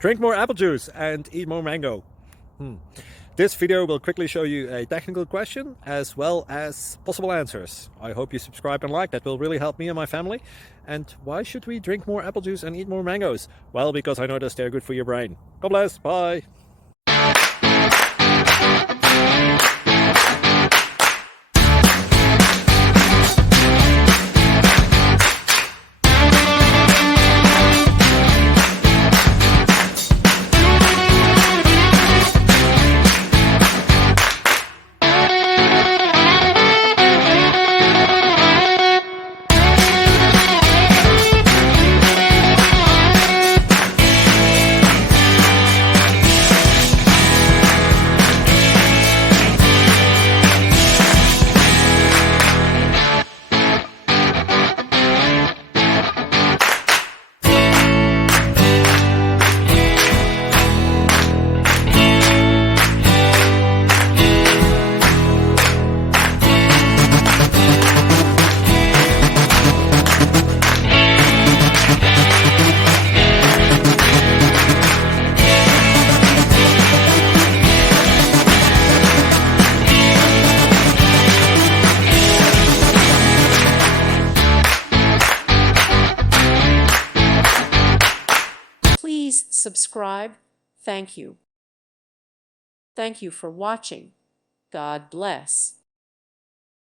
Drink more apple juice and eat more mango. This video will quickly show you a technical question as well as possible answers. I hope you subscribe and like, that will really help me and my family. And why should we drink more apple juice and eat more mangoes? Well, because I noticed they're good for your brain. God bless, bye. Please subscribe. Thank you. Thank you for watching. God bless.